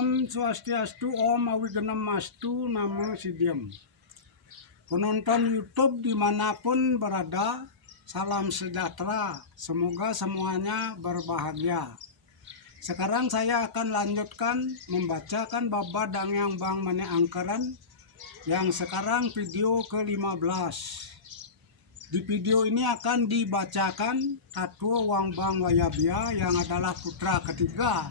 Om Swastiastu, Om Awigenamastu, Namo Sidiem. Penonton YouTube dimanapun berada, salam sejahtera. Semoga semuanya berbahagia. Sekarang saya akan lanjutkan membacakan babadang yang Bang Mane Angkeran yang sekarang video ke-15. Di video ini akan dibacakan Tatu Wang Bang Wayabia yang adalah putra ketiga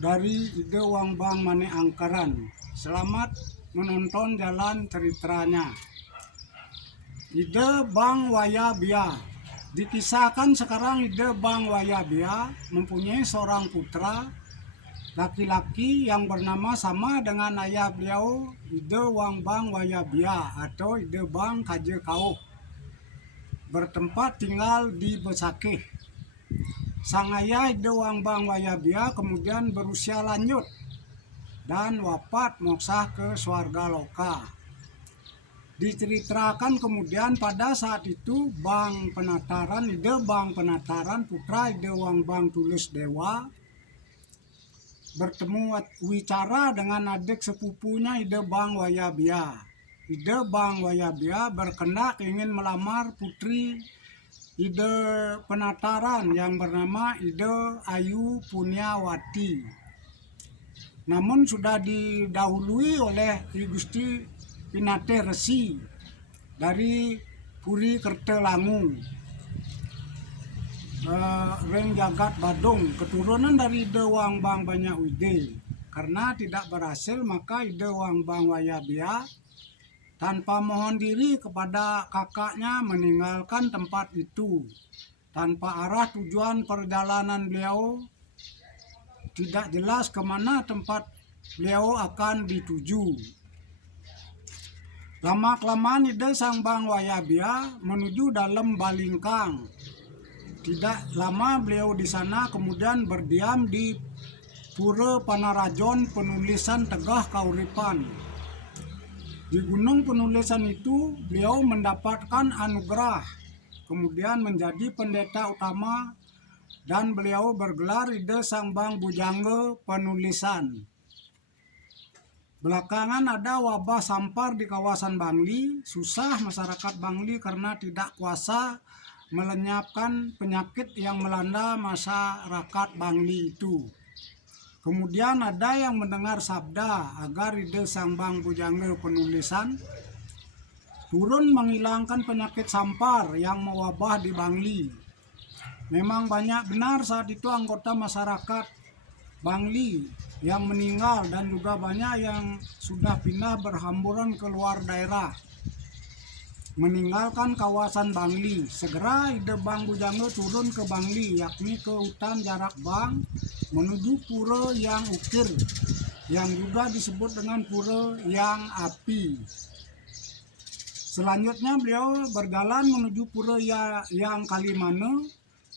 dari Ide Wang Bang Mane Angkeran. Selamat menonton jalan ceritanya. Ide Bang Wayabia. Dikisahkan sekarang Ide Bang Wayabia mempunyai seorang putra laki-laki yang bernama sama dengan ayah beliau, Ide Wang Bang Wayabia atau Ide Bang Kaje Kauh, bertempat tinggal di Besakih. Sang ayah Ide Wang Bang Wayabia kemudian berusia lanjut dan wafat moksah ke swarga loka. Diceritakan kemudian pada saat itu Bang Penataran, Ide Bang Penataran, putra Ide Wang Bang Tulus Dewa, bertemu wicara dengan adik sepupunya Ide Bang Wayabia. Ide Bang Wayabia berkehendak ingin melamar putri Ide Penataran yang bernama Ide Ayu Punyawati. Namun sudah didahului oleh Ki Gusti Pinate Resi dari Puri Kertelangu, Reng Jagat Badung, keturunan dari Ide Wang Bang Banyak Wide. Karena tidak berhasil, maka Ide Wang Bang Wayabia tanpa mohon diri kepada kakaknya meninggalkan tempat itu. Tanpa arah tujuan perjalanan beliau, tidak jelas kemana tempat beliau akan dituju. Lama-kelamaan Ide Sang Bang Wayabia menuju dalam Balingkang. Tidak lama beliau di sana kemudian berdiam di Pura Panarajon Penulisan Tegah Kauripan. Di gunung penulisan itu beliau mendapatkan anugerah, kemudian menjadi pendeta utama dan beliau bergelar Ide Sang Bang Bujangga Penulisan. Belakangan ada wabah sampar di kawasan Bangli. Susah masyarakat Bangli karena tidak kuasa melenyapkan penyakit yang melanda masyarakat Bangli itu. Kemudian ada yang mendengar sabda agar Ide Sang Bang Bujangga Penulisan turun menghilangkan penyakit sampar yang mewabah di Bangli. Memang banyak benar saat itu anggota masyarakat Bangli yang meninggal dan juga banyak yang sudah pindah berhamburan ke luar daerah, meninggalkan kawasan Bangli. Segera Ide Bang Bujangga turun ke Bangli, yakni ke hutan Jarak Bang menuju Pura Yang Ukir, yang juga disebut dengan Pura Yang Api. Selanjutnya beliau berjalan menuju Pura Yang Kalimane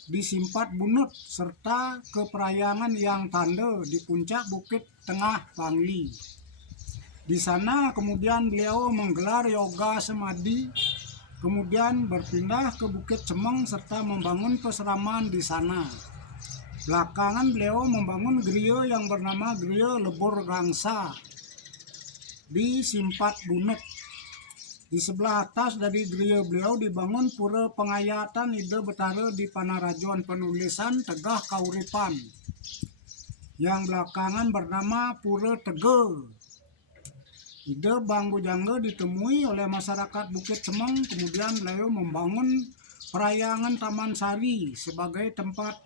di Simpat Bunut serta ke Perayangan Yang Tanda di puncak Bukit Tengah Bangli. Di sana kemudian beliau menggelar yoga semadi, kemudian berpindah ke Bukit Cemeng serta membangun peseraman di sana. Belakangan beliau membangun gereja yang bernama Gereja Lebur Gangsa di Simpat Bunut. Di sebelah atas dari gereja beliau dibangun Pura Pengayatan Ide Betara di Panarajon Penulisan Tegah Kauripan, yang belakangan bernama Pura Tege. Ide Bang Bujangga ditemui oleh masyarakat Bukit Cemeng, kemudian beliau membangun Perayangan Taman Sari sebagai tempat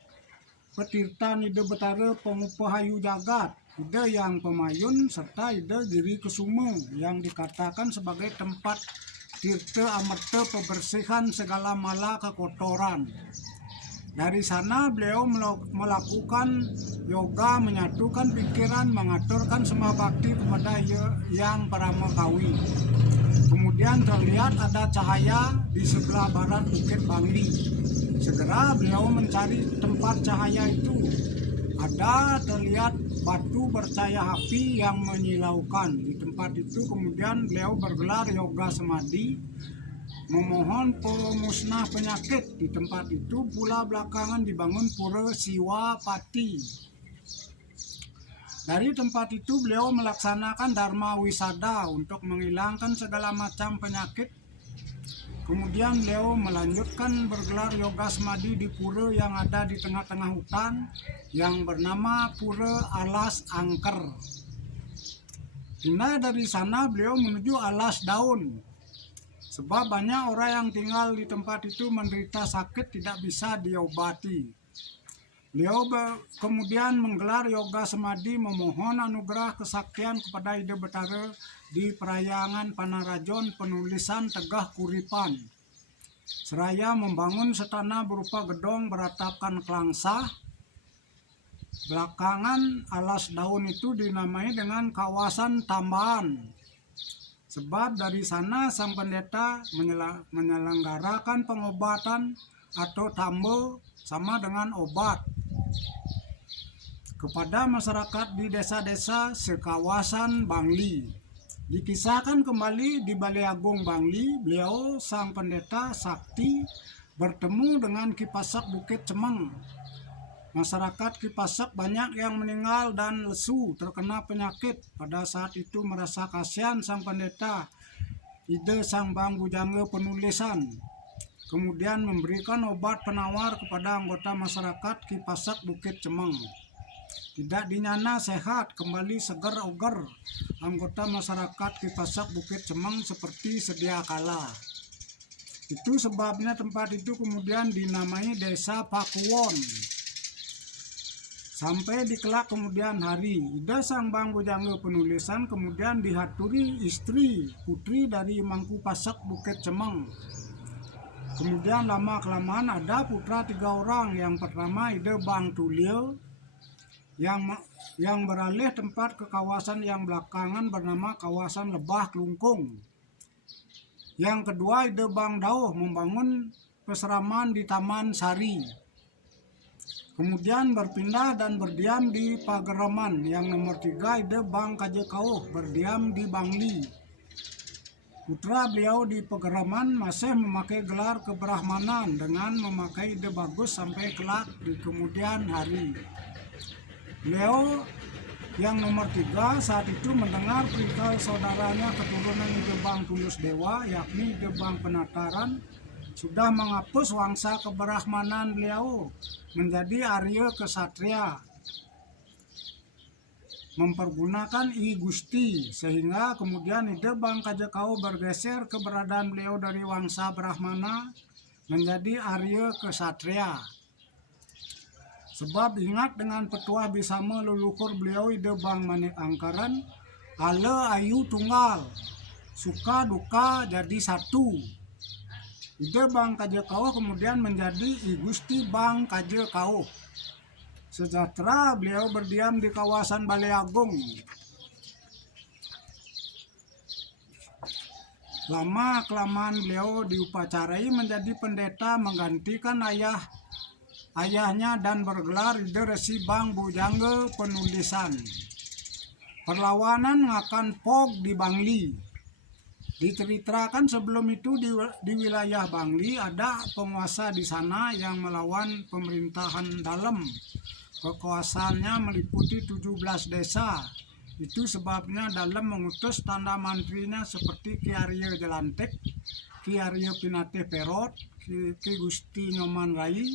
petirtan Ide Betara Pengupahayu Jagat, Ide Yang Pemayun, serta Ide Giri Kesuma yang dikatakan sebagai tempat tirta amerta pembersihan segala mala kekotoran. Dari sana beliau melakukan yoga, menyatukan pikiran, mengaturkan sembah bakti kepada Yang Paramakawi. Kemudian terlihat ada cahaya di sebelah barat Bukit Bangli. Segera beliau mencari tempat cahaya itu. Ada terlihat batu bercahaya api yang menyilaukan. Di tempat itu kemudian beliau bergelar yoga semadi, memohon pemusnah penyakit. Di tempat itu pula belakangan dibangun Pura Siwapati. Dari tempat itu beliau melaksanakan dharma wisada untuk menghilangkan segala macam penyakit. Kemudian beliau melanjutkan bergelar yoga semadi di pura yang ada di tengah-tengah hutan yang bernama Pura Alas Angker. Pindah dari sana beliau menuju Alas Daun. Sebab banyak orang yang tinggal di tempat itu menderita sakit tidak bisa diobati. Beliau kemudian menggelar yoga semadi memohon anugerah kesaktian kepada Ida Betara di Perhyangan Panarajon penulisan Tegah Kuripan. Seraya membangun setana berupa gedong beratapkan kelangsa. Belakangan Alas Daun itu dinamai dengan kawasan Tambahan. Sebab dari sana sang pendeta menyelenggarakan pengobatan atau tambo sama dengan obat kepada masyarakat di desa-desa sekawasan Bangli. Dikisahkan kembali di Balai Agung Bangli, beliau sang pendeta sakti bertemu dengan Ki Pasak Bukit Cemeng. Masyarakat Ki Pasak banyak yang meninggal dan lesu terkena penyakit. Pada saat itu merasa kasihan sang pendeta, ide sang Bang Bujangga penulisan. Kemudian memberikan obat penawar kepada anggota masyarakat Ki Pasak Bukit Cemeng. Tidak dinyana sehat, kembali seger oger anggota masyarakat Ki Pasak Bukit Cemeng seperti sedia kala. Itu sebabnya tempat itu kemudian dinamai Desa Pakuwon. Sampai di kelak kemudian hari, Ida sang Bang Bujangga penulisan kemudian dihaturi istri putri dari Mangku Pasak Bukit Cemeng. Kemudian lama-kelamaan ada putra 3 orang. Yang pertama Ida Bang Tulio yang beralih tempat ke kawasan yang belakangan bernama kawasan Lebah Klungkung. Yang kedua Ida Bang Dauh membangun peseraman di Taman Sari. Kemudian berpindah dan berdiam di Pageraman. Yang nomor 3 Ida Bang Kajekauh berdiam di Bangli. Putra beliau di Pageraman masih memakai gelar kebrahmanan dengan memakai ide bagus sampai kelak di kemudian hari. Beliau yang nomor 3 saat itu mendengar perihal saudaranya keturunan Ide Bang Tulus Dewa, yakni Ide Bang Penataran, sudah menghapus wangsa kebrahmanan beliau menjadi Arya Kesatria, mempergunakan I Gusti, sehingga kemudian Ide Bang Kajekau bergeser keberadaan beliau dari wangsa Brahmana menjadi Arya Kesatria. Sebab ingat dengan petuah bisama leluhur beliau Ide Bang Manik Angkaran, ale ayu tunggal, suka duka jadi satu. Ide Bang Kajekau kemudian menjadi I Gusti Bang Kajekau. Sejahtera beliau berdiam di kawasan Balai Agung. Lama-kelamaan beliau diupacarai menjadi pendeta menggantikan ayahnya dan bergelar Ide Resi Bang Bujangga penulisan. Perlawanan ngakan Pog di Bangli. Diceritakan sebelum itu di wilayah Bangli ada penguasa di sana yang melawan pemerintahan dalam. Kekuasaannya meliputi 17 desa. Itu sebabnya dalam mengutus tanda mantrinya seperti Ki Arya Jelantik, Ki Arya Pinate Perot, Ki Gusti Nyoman Rai,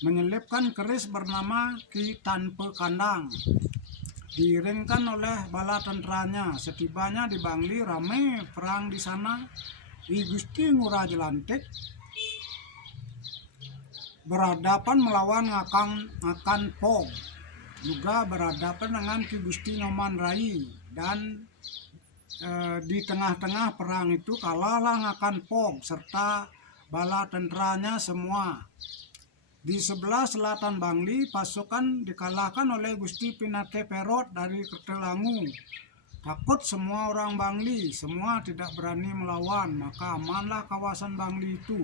menyelipkan keris bernama Ki Tanpa Kandang. Diiringkan oleh bala tenteranya. Setibanya di Bangli ramai perang di sana. I Gusti Ngurah Jelantik berhadapan melawan Ngakan Pog, juga berhadapan dengan Ki Gusti Nyoman Rai, dan di tengah-tengah perang itu kalahlah Ngakan Pog serta bala tenteranya semua. Di sebelah selatan Bangli, pasukan dikalahkan oleh Gusti Pinate Perot dari Kertelangu. Takut semua orang Bangli, semua tidak berani melawan, maka amanlah kawasan Bangli itu.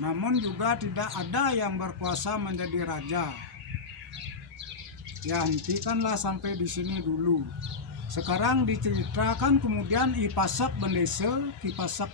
Namun juga tidak ada yang berkuasa menjadi raja. Ya, hentikanlah sampai di sini dulu. Sekarang diceritakan kemudian I Pasak Bendesa, Ki Pasak